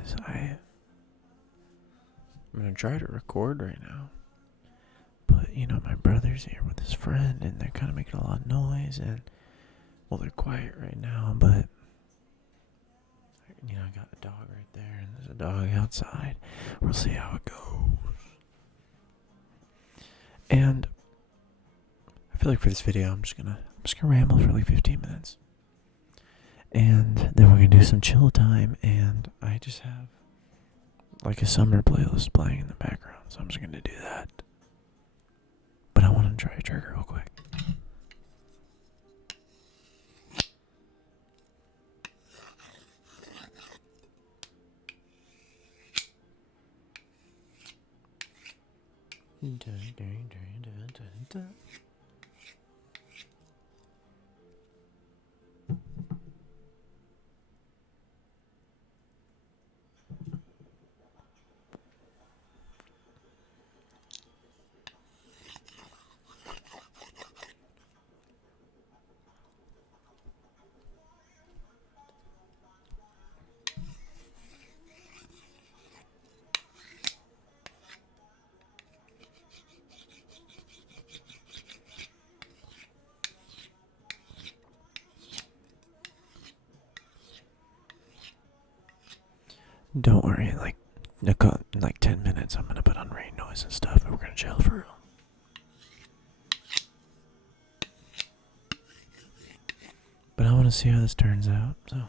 guys, I'm gonna try to record right now. But, my brother's here with his friend, and they're kind of making a lot of noise, and, well, they're quiet right now, but, I got a dog right there, and there's a dog outside. We'll see how it goes. And I feel like for this video, I'm just gonna ramble for like 15 minutes. And then we're gonna do some chill time, and I just have like a summer playlist playing in the background, so I'm just gonna do that. But I want to try a trigger real quick. Don't worry, in like 10 minutes, I'm gonna put on rain noise and stuff, and we're gonna chill for real. But I want to see how this turns out, so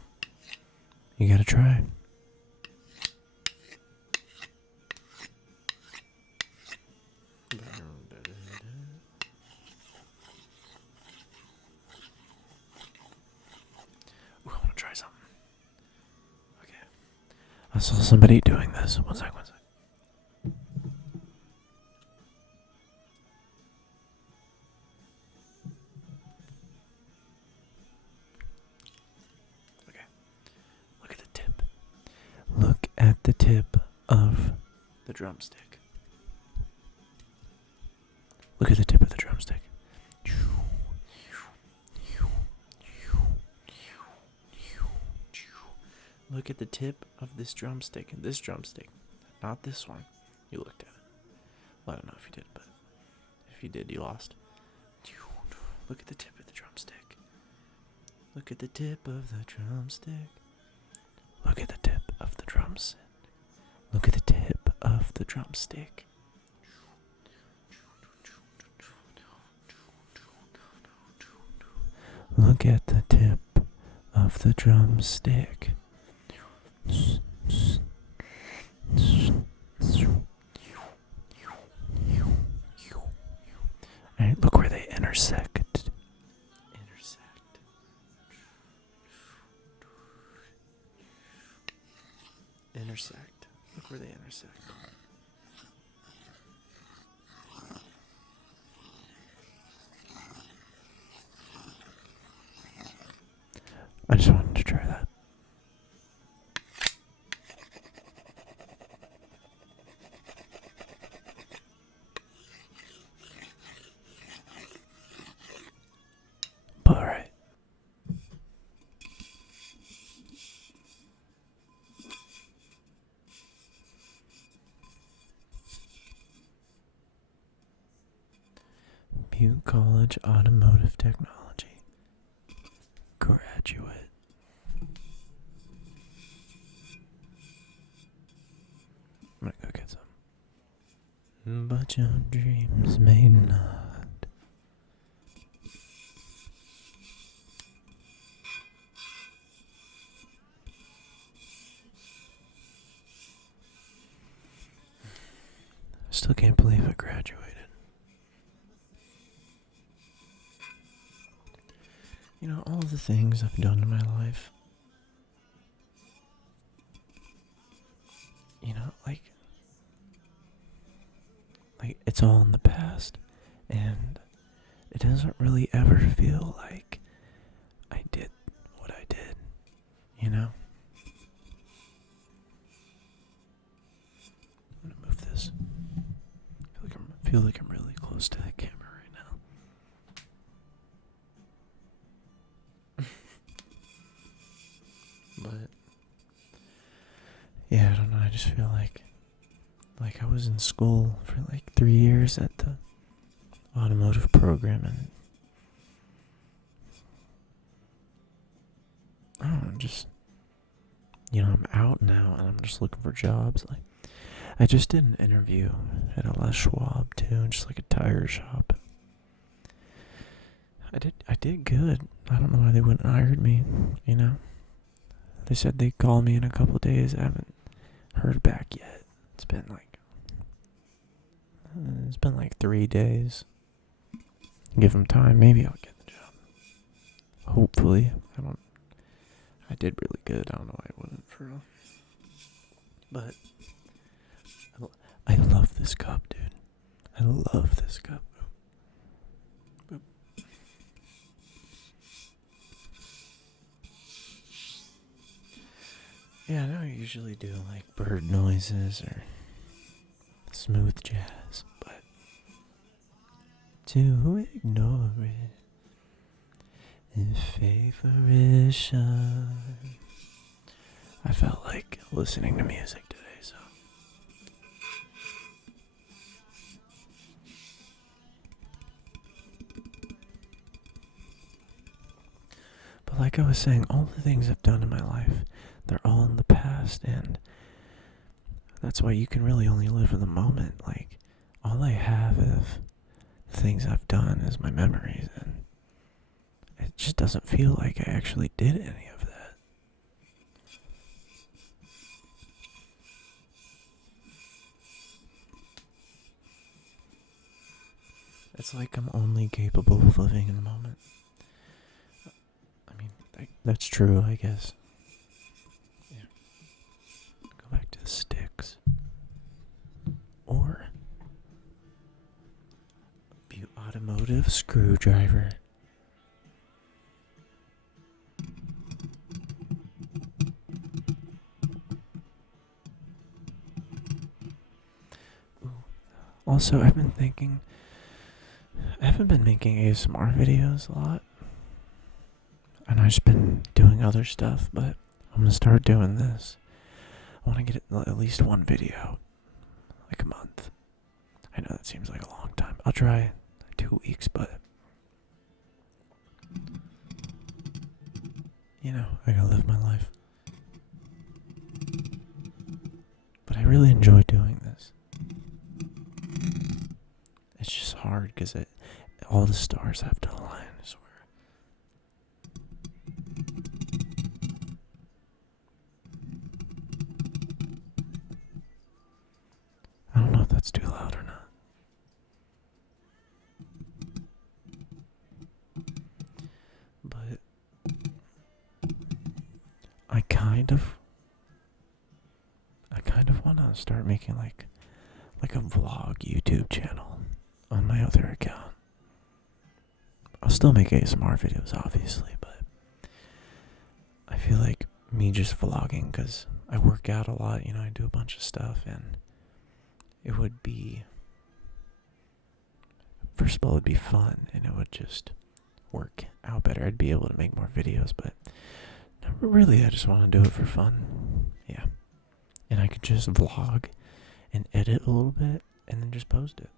you gotta try. Ooh, I want to try something. Okay. I saw somebody doing this. One sec. Okay. Look at the tip. Look at the tip of the drumstick. Look at the tip of the drumstick. Look at the tip of this drumstick and this drumstick. Not this one. You looked at it. Well, I don't know if you did, but if you did, you lost. Look at the tip of the drumstick. Look at the tip of the drumstick. Look at the tip of the drumstick. Look at the tip of the drumstick. Look at the tip of the drumstick. Alright, look where they intersect. Intersect. Look where they intersect. I just wanted to try that. But alright. Butte College Automotive Technology. Graduate. I'm gonna go get some. But your dreams may not. I still can't believe I graduated. All the things I've done in my life. Like it's all in the past, and it doesn't really ever feel like I did what I did, I'm gonna move this. I feel like I'm really close to the camera right now. But yeah, just feel like I was in school for like 3 years at the automotive program, and I don't know, just, I'm out now and I'm just looking for jobs. Like, I just did an interview at a Les Schwab too, just like a tire shop. I did good. I don't know why they wouldn't hired me, They said they'd call me in a couple of days. I haven't heard back yet. It's been like 3 days. Give them time. Maybe I'll get the job. Hopefully. I did really good. I don't know why I wouldn't for real. But I love this cup, dude. I love this cup. Boop. Boop. Yeah, I know you usually do like bird noises or smooth jazz, but to ignore it in favoration. I felt like listening to music today, so. But like I was saying, all the things I've done in my life, they're all in the past, and that's why you can really only live in the moment. Like, all I have of things I've done is my memories, and it just doesn't feel like I actually did any of that. It's like I'm only capable of living in the moment. I mean, that's true, I guess. Yeah. Go back to the sticks. Or be automotive screwdriver. Ooh. Also, I've been thinking, I haven't been making ASMR videos a lot, and I've just been doing other stuff, but I'm gonna start doing this. I want to get at least one video out, like a month. I know that seems like a long time. I'll try 2 weeks, but I gotta live my life. But I really enjoy doing this. It's just hard because all the stars have to align, I swear. I don't know if that's too loud or not. But I kind of want to start making like a vlog YouTube channel on my other account. I'll still make ASMR videos, obviously, but I feel like me just vlogging, because I work out a lot, I do a bunch of stuff, and it would be, first of all, it'd be fun, and it would just work out better. I'd be able to make more videos, but really, I just want to do it for fun. Yeah. And I could just vlog and edit a little bit and then just post it.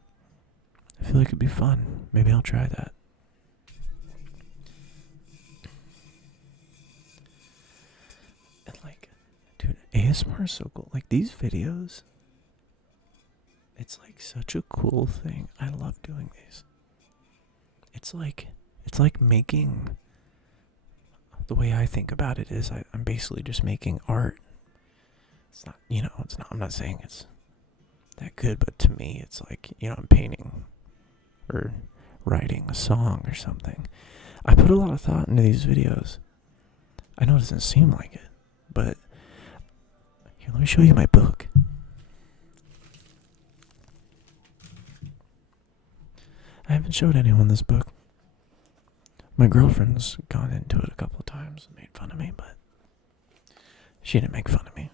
I feel like it'd be fun. Maybe I'll try that. And like, dude, ASMR is so cool. Like, these videos, it's like such a cool thing. I love doing these. It's like making, the way I think about it is I'm basically just making art. It's not, I'm not saying it's that good, but to me, it's like, I'm painting or writing a song or something. I put a lot of thought into these videos. I know it doesn't seem like it, but here, let me show you my book. I haven't showed anyone this book. My girlfriend's gone into it a couple of times and made fun of me, but she didn't make fun of me.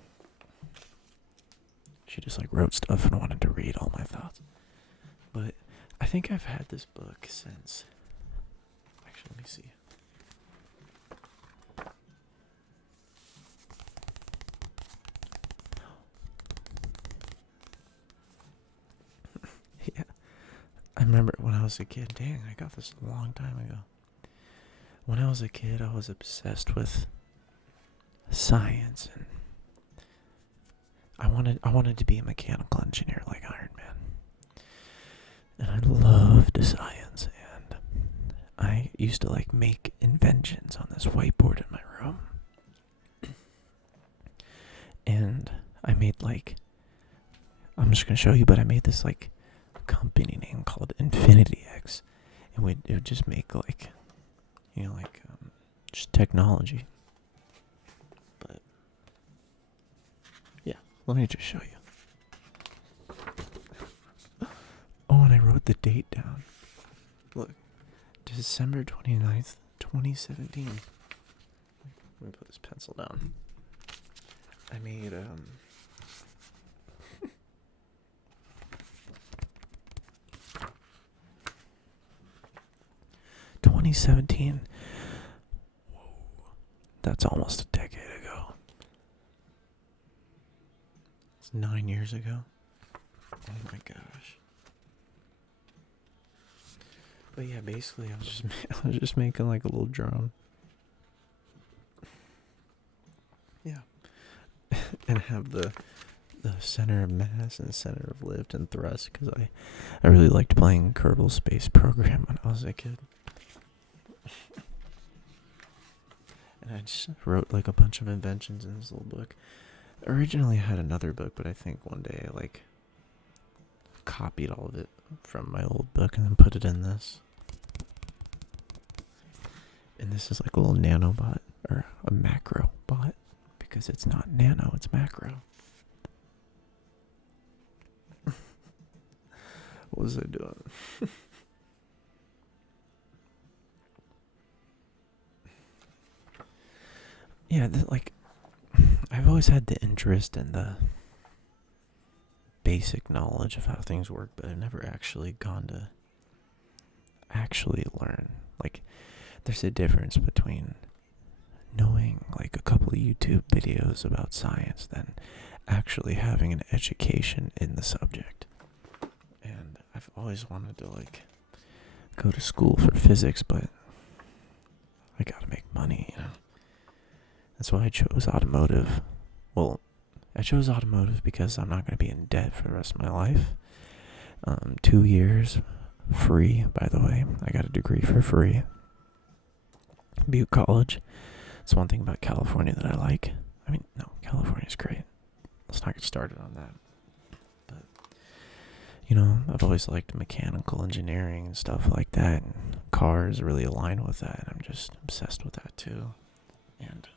She just wrote stuff and wanted to read all my thoughts. But I think I've had this book since, actually, let me see. remember when I was a kid. Dang, I got this a long time ago. When I was a kid, I was obsessed with science, and I wanted to be a mechanical engineer like Iron Man. And I loved science, and I used to like make inventions on this whiteboard in my room. And I made like, I'm just gonna show you, but I made this like company name called Infinity X, and it would just make like, just technology. But yeah, let me just show you. Oh, and I wrote the date down. Look, December 29th, 2017. Let me put this pencil down. I made 2017. Whoa, that's almost a decade ago. It's 9 years ago. Oh my gosh. But yeah, basically, I was just making like a little drone. Yeah, and have the center of mass and center of lift and thrust, because I really liked playing Kerbal Space Program when I was a kid. And I just wrote like a bunch of inventions in this little book. Originally I had another book, but I think one day I like copied all of it from my old book and then put it in this. And this is like a little nanobot, or a macro bot, because it's not nano, it's macro. What was I doing? Yeah, like, I've always had the interest in the basic knowledge of how things work, but I've never actually gone to actually learn. Like, there's a difference between knowing like a couple of YouTube videos about science than actually having an education in the subject. And I've always wanted to like go to school for physics, but I gotta make money, That's why I chose automotive. Well, I chose automotive because I'm not going to be in debt for the rest of my life. 2 years free, by the way. I got a degree for free. Butte College. It's one thing about California that I like. I mean, no, California's great. Let's not get started on that. But, I've always liked mechanical engineering and stuff like that. And cars really align with that. And I'm just obsessed with that too. And,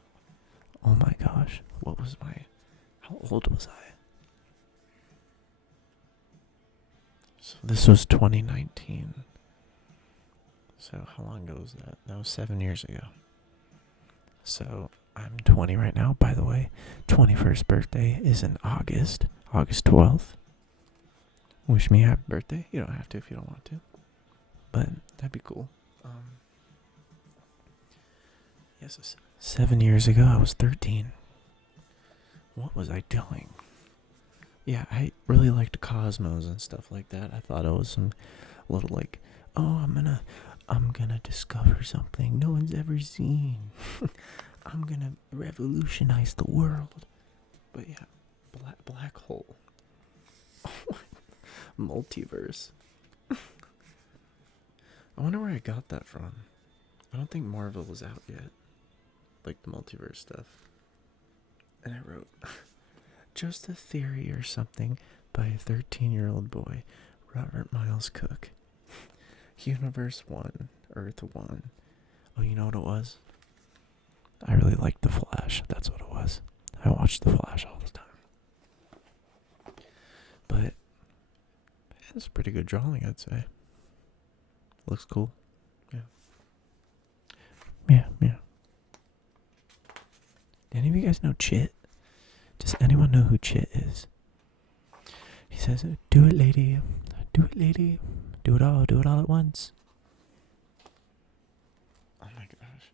oh my gosh, how old was I? So this was 2019. So how long ago was that? That was 7 years ago. So I'm 20 right now, by the way. 21st birthday is in August 12th. Wish me a happy birthday. You don't have to if you don't want to. But that'd be cool. Yes, 7 years ago I was 13. What was I doing? Yeah, I really liked Cosmos and stuff like that. I thought it was some little like, oh, I'm gonna discover something no one's ever seen. I'm gonna revolutionize the world. But yeah, black hole. Multiverse. I wonder where I got that from. I don't think Marvel was out yet. Like the multiverse stuff. And I wrote, just a theory or something by a 13-year-old boy, Robert Miles Cook. Universe 1, Earth 1. Oh, you know what it was? I really liked The Flash. That's what it was. I watched The Flash all the time. But it's a pretty good drawing, I'd say. Looks cool. Yeah. Yeah. Do any of you guys know Chit? Does anyone know who Chit is? He says, do it, lady. Do it, lady. Do it all at once. Oh my gosh.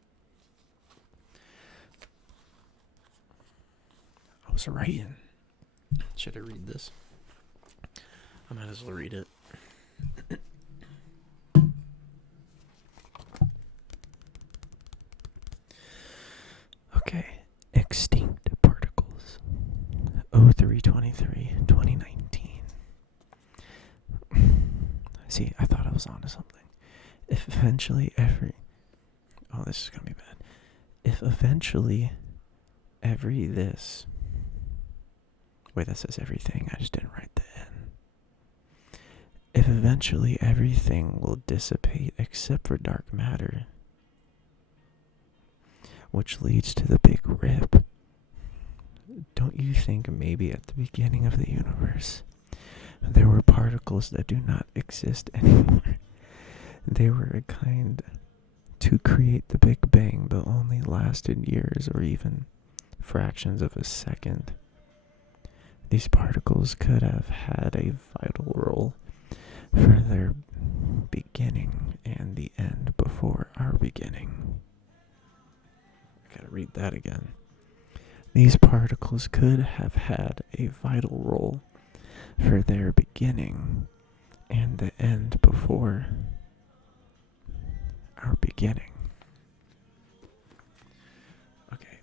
I was writing. Should I read this? I might as well read it. See, I thought I was onto something. If eventually every... Oh, this is going to be bad. If eventually every this... Wait, that says everything. I just didn't write the N. If eventually everything will dissipate except for dark matter, which leads to the big rip, don't you think maybe at the beginning of the universe there were particles that do not exist anymore? They were a kind to create the Big Bang, but only lasted years or even fractions of a second. These particles could have had a vital role for their beginning and the end before our beginning. I gotta read that again. These particles could have had a vital role for their beginning and the end before our beginning. Okay.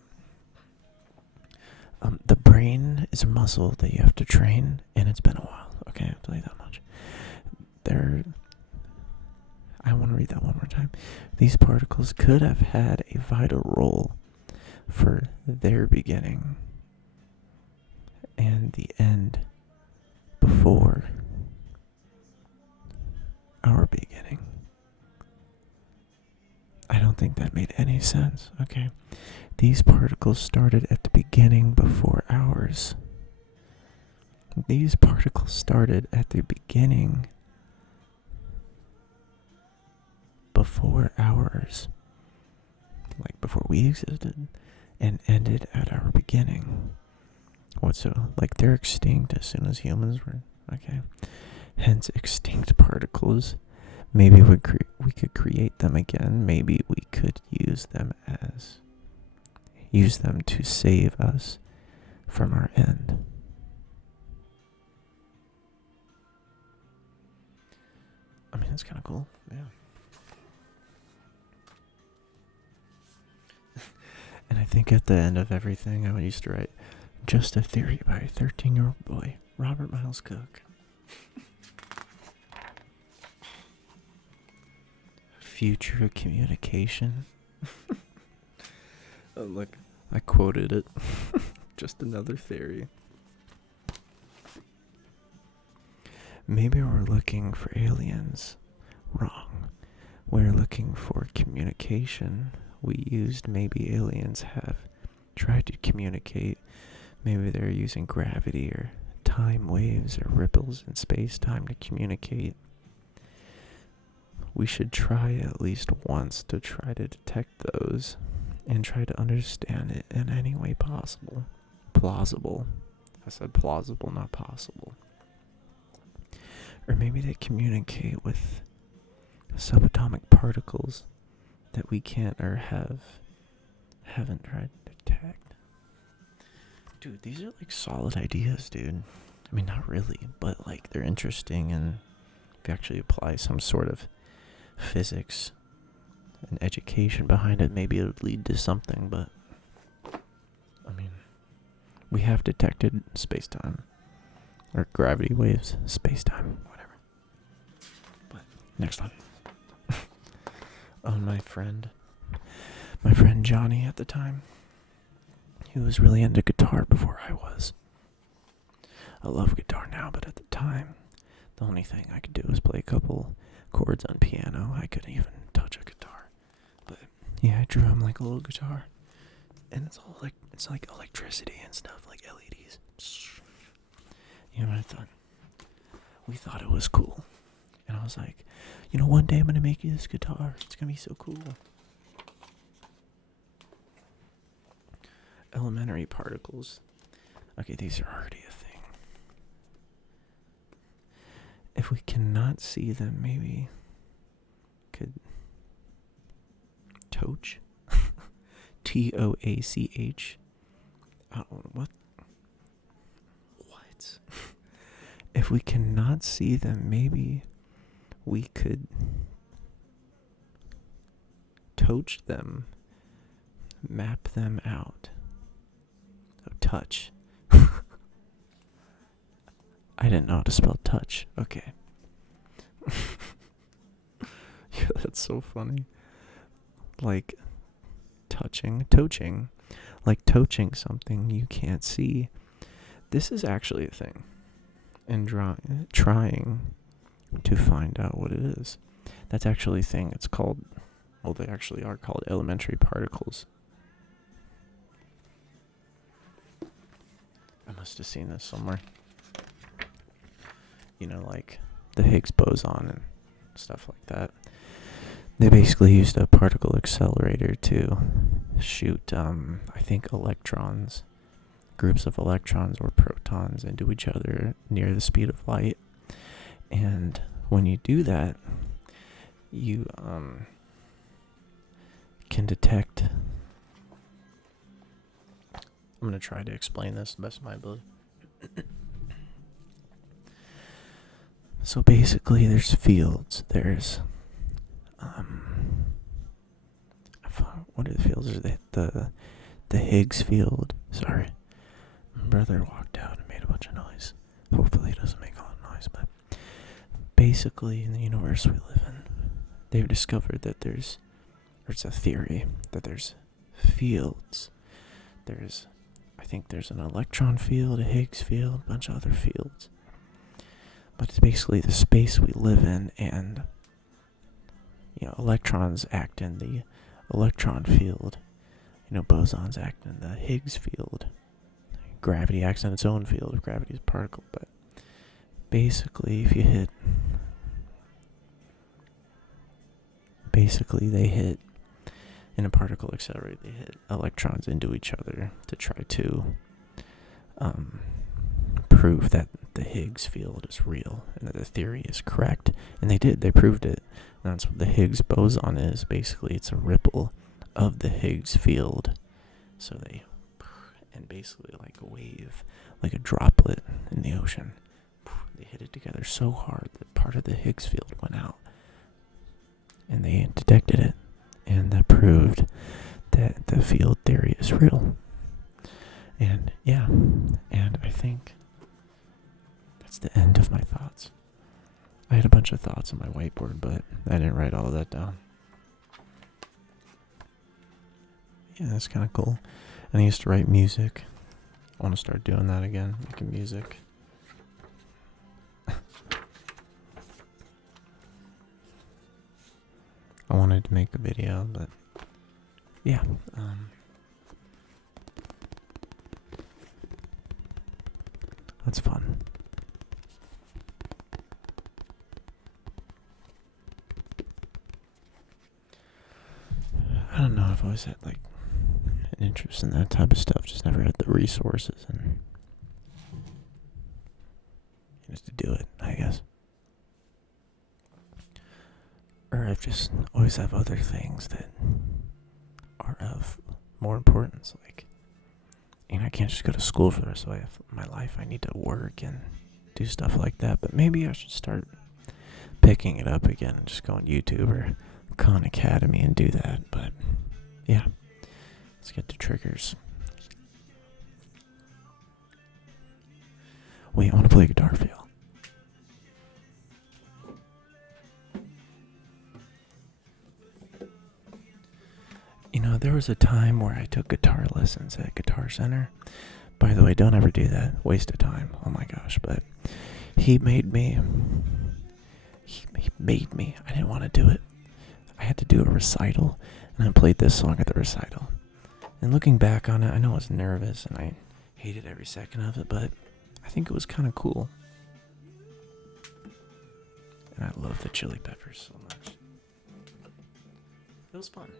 The brain is a muscle that you have to train, and it's been a while. Okay, I'll tell you that much. I want to read that one more time. These particles could have had a vital role for their beginning and the end before our beginning. I don't think that made any sense. Okay. These particles started at the beginning before ours. These particles started at the beginning before ours. Like before we existed, and ended at our beginning. What, so? Like they're extinct as soon as humans were? Okay. Hence extinct particles. Maybe we could create them again. Maybe we could use them to save us from our end. I mean, it's kind of cool. Yeah. And I think at the end of everything, I used to write, "Just a Theory" by a 13-year-old boy, Robert Miles Cook. Future communication. Oh, look, I quoted it. Just another theory. Maybe we're looking for aliens. Wrong. We're looking for communication. Maybe aliens have tried to communicate. Maybe they're using gravity or time waves or ripples in space-time to communicate. We should try at least once to try to detect those and try to understand it in any way possible. Plausible. I said plausible, not possible. Or maybe they communicate with subatomic particles that we can't or haven't tried to detect. Dude, these are like solid ideas, dude. I mean, not really, but like they're interesting, and if you actually apply some sort of physics and education behind it, maybe it would lead to something. But I mean, we have detected space-time or gravity waves, space-time, whatever. But next one. Oh, my friend Johnny at the time, he was really into guitar before I was. I love guitar now, but at the time, the only thing I could do was play a couple chords on piano. I couldn't even touch a guitar. But yeah, I drew him like a little guitar, and it's like electricity and stuff, like LEDs. You know what we thought it was cool, and I was like, one day I'm gonna make you this guitar. It's gonna be so cool. Elementary particles. Okay, these are already a thing. If we cannot see them, maybe could Toch? TOACH. What? If we cannot see them, maybe we could touch them, map them out. Oh, touch. I didn't know how to spell touch. Okay. That's so funny. Like touching, like touching something you can't see. This is actually a thing. And trying to find out what it is. That's actually a thing. It's called, well, they actually are called elementary particles. I must have seen this somewhere. You know, like the Higgs boson and stuff like that. They basically used a particle accelerator to shoot, I think, electrons, groups of electrons or protons into each other near the speed of light. And when you do that, you can detect. I'm going to try to explain this the best of my ability. So basically, there's fields. There's what are the fields? There's the Higgs field. Sorry, my brother walked out and made a bunch of noise. Hopefully, it doesn't make a lot of noise. But basically, in the universe we live in, they've discovered that it's a theory that there's fields. I think there's an electron field, a Higgs field, a bunch of other fields. But it's basically the space we live in, and electrons act in the electron field. Bosons act in the Higgs field. Gravity acts in its own field if gravity is a particle. But basically, if you hit, they hit in a particle accelerator. They hit electrons into each other to try to prove that the Higgs field is real and that the theory is correct. And they did. They proved it. And that's what the Higgs boson is. Basically, it's a ripple of the Higgs field. So and basically like a wave, like a droplet in the ocean, they hit it together so hard that part of the Higgs field went out. And they detected it. And that proved that the field theory is real. And yeah, and I think that's the end of my thoughts. I had a bunch of thoughts on my whiteboard, but I didn't write all of that down. Yeah, that's kind of cool. And I used to write music. I want to start doing that again, making music. I wanted to make a video, but yeah. That's fun. I don't know, I've always had like an interest in that type of stuff, just never had the resources and just to do it, I guess. Or I've just always have other things that are of more importance, like, I can't just go to school for the rest of my life. I need to work and do stuff like that. But maybe I should start picking it up again and just go on YouTube or Khan Academy and do that. But yeah, let's get to triggers. Wait, I want to play guitar for y'all. There was a time where I took guitar lessons at Guitar Center. By the way, don't ever do that. Waste of time. Oh my gosh. But he made me. I didn't want to do it. I had to do a recital, and I played this song at the recital. And looking back on it, I know I was nervous, and I hated every second of it, but I think it was kind of cool. And I love the Chili Peppers so much. It was fun.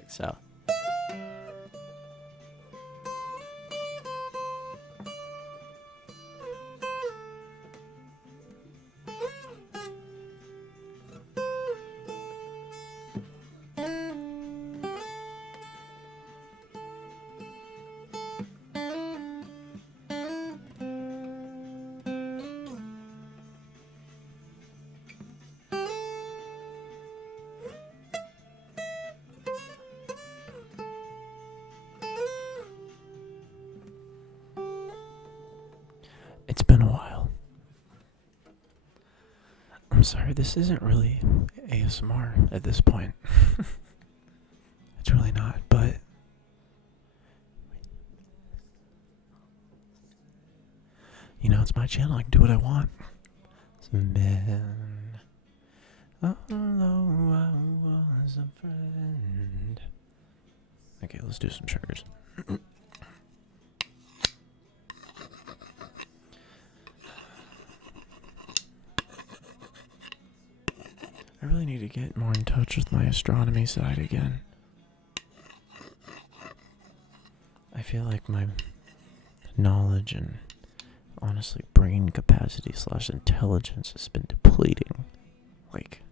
Check this out. It's been a while. I'm sorry, this isn't really ASMR at this point. It's really not, but it's my channel. I can do what I want. It's been although I was a friend. Okay, let's do some triggers. I really need to get more in touch with my astronomy side again. I feel like my knowledge and honestly brain capacity / intelligence has been depleting. Like,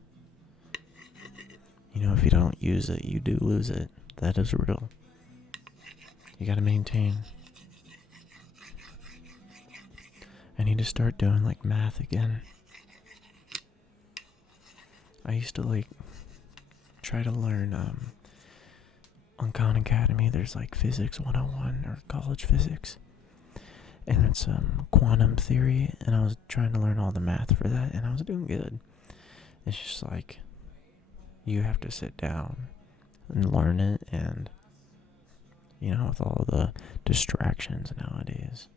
if you don't use it, you do lose it. That is real. You gotta maintain. I need to start doing like math again. I used to try to learn on Khan Academy. There's like physics 101 or college physics, and it's quantum theory, and I was trying to learn all the math for that, and I was doing good. It's just like you have to sit down and learn it, and with all the distractions nowadays,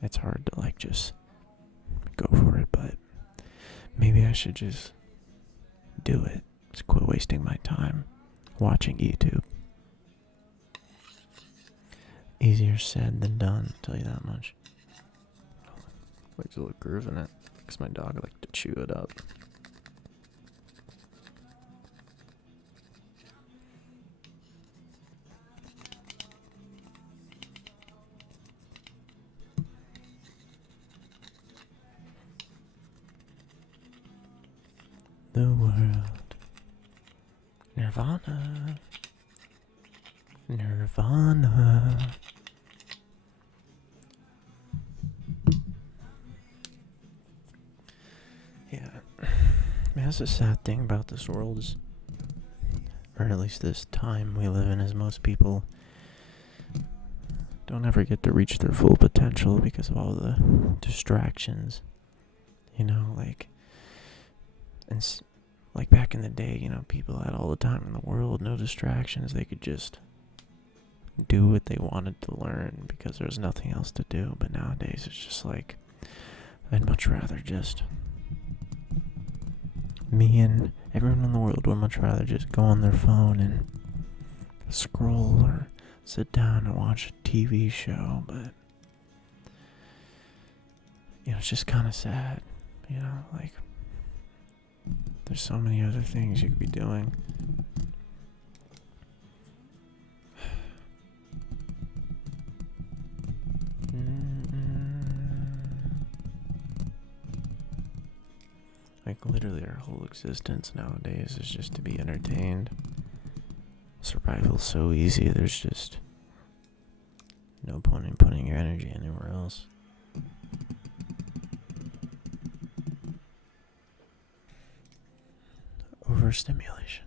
it's hard to just go for it. But maybe I should just do it. Just quit wasting my time watching YouTube. Easier said than done, I'll tell you that much. There's a little groove in it, because my dog likes to chew it up. The world. Nirvana. Nirvana. Yeah. That's the sad thing about this world is, or at least this time we live in, is most people don't ever get to reach their full potential because of all the distractions. Like back in the day, people had all the time in the world, no distractions. They could just do what they wanted to learn because there was nothing else to do. But nowadays, it's just like, I'd much rather just, me and everyone in the world would much rather just go on their phone and scroll or sit down and watch a TV show. But, it's just kind of sad, there's so many other things you could be doing. Literally our whole existence nowadays is just to be entertained. Survival's so easy, there's just no point in putting your energy anywhere else. Overstimulation.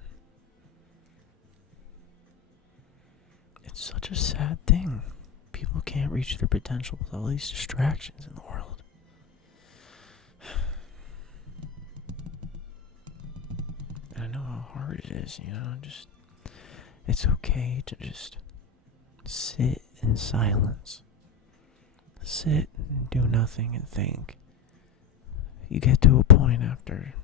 It's such a sad thing. People can't reach their potential with all these distractions in the world. And I know how hard it is, it's okay to just sit in silence. Sit and do nothing and think. You get to a point after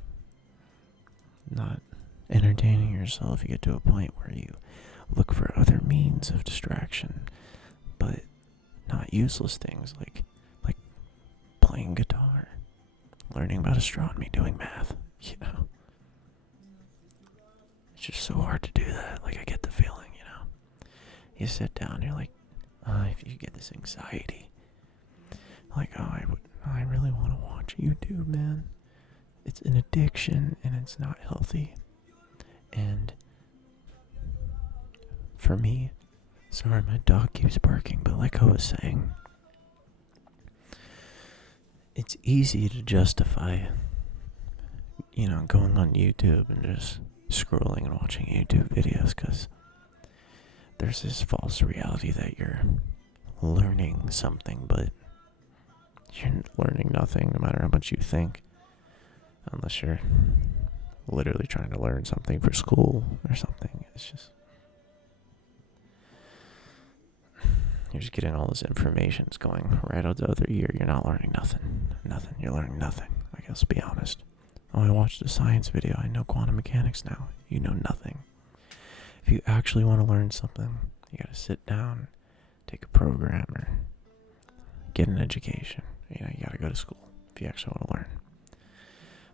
not entertaining yourself, you get to a point where you look for other means of distraction, but not useless things like playing guitar, learning about astronomy, doing math, It's just so hard to do that. Like, I get the feeling, you know. You sit down, you're like, if you get this anxiety, like, I really want to watch YouTube, man. It's an addiction, and it's not healthy. And for me, sorry, my dog keeps barking, but like I was saying, it's easy to justify, going on YouTube and just scrolling and watching YouTube videos, because there's this false reality that you're learning something, but you're learning nothing no matter how much you think, unless you're literally trying to learn something for school or something. It's just, you're just getting all this information. It's going right out the other ear. You're not learning nothing. You're learning nothing. Like, let's be honest. Oh, I watched a science video. I know quantum mechanics now. You know nothing. If you actually want to learn something, you gotta sit down, take a program, or get an education. You gotta go to school if you actually want to learn.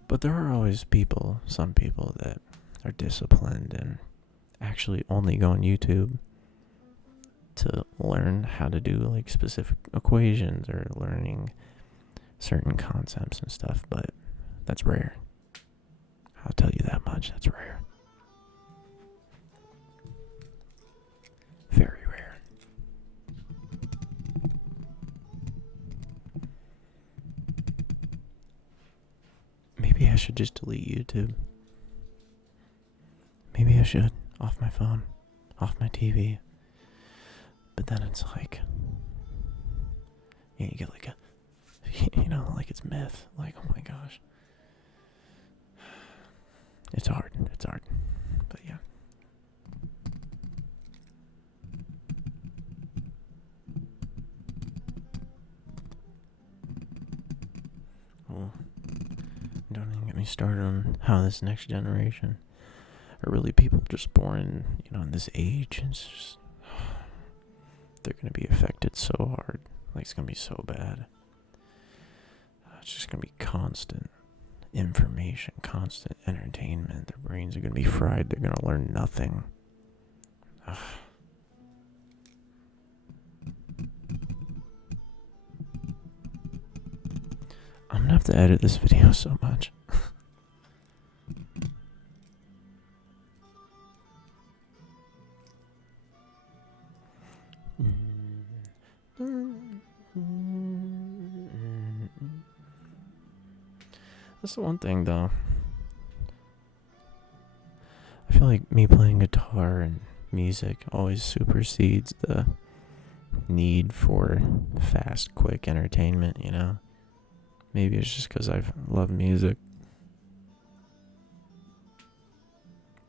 But there are always some people that are disciplined and actually only go on YouTube to learn how to do like specific equations or learning certain concepts and stuff, but that's rare. I'll tell you that much, that's rare. Very rare. Maybe I should just delete YouTube. Maybe I should. Off my phone. Off my TV. But then it's like, you get like like it's myth. Like, oh my gosh. It's hard. But yeah. Well, don't even get me started on how this next generation are really people just born, in this age. It's just, they're going to be affected so hard. Like, it's going to be so bad. It's just going to be constant information, constant entertainment. Their brains are going to be fried. They're going to learn nothing. Ugh. I'm going to have to edit this video so much. That's the one thing, though. I feel like me playing guitar and music always supersedes the need for fast, quick entertainment, Maybe it's just because I love music.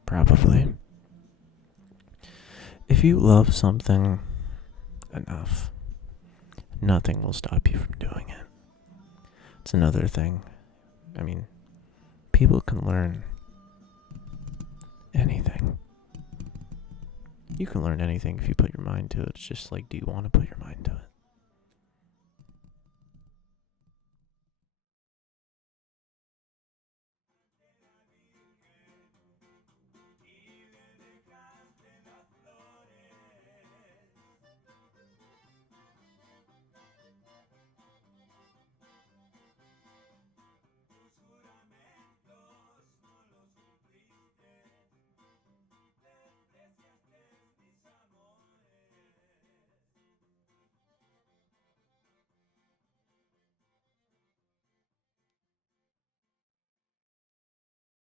Probably. If you love something enough, nothing will stop you from doing it. It's another thing. I mean, people can learn anything. You can learn anything if you put your mind to it. It's just like, do you want to put your mind to it?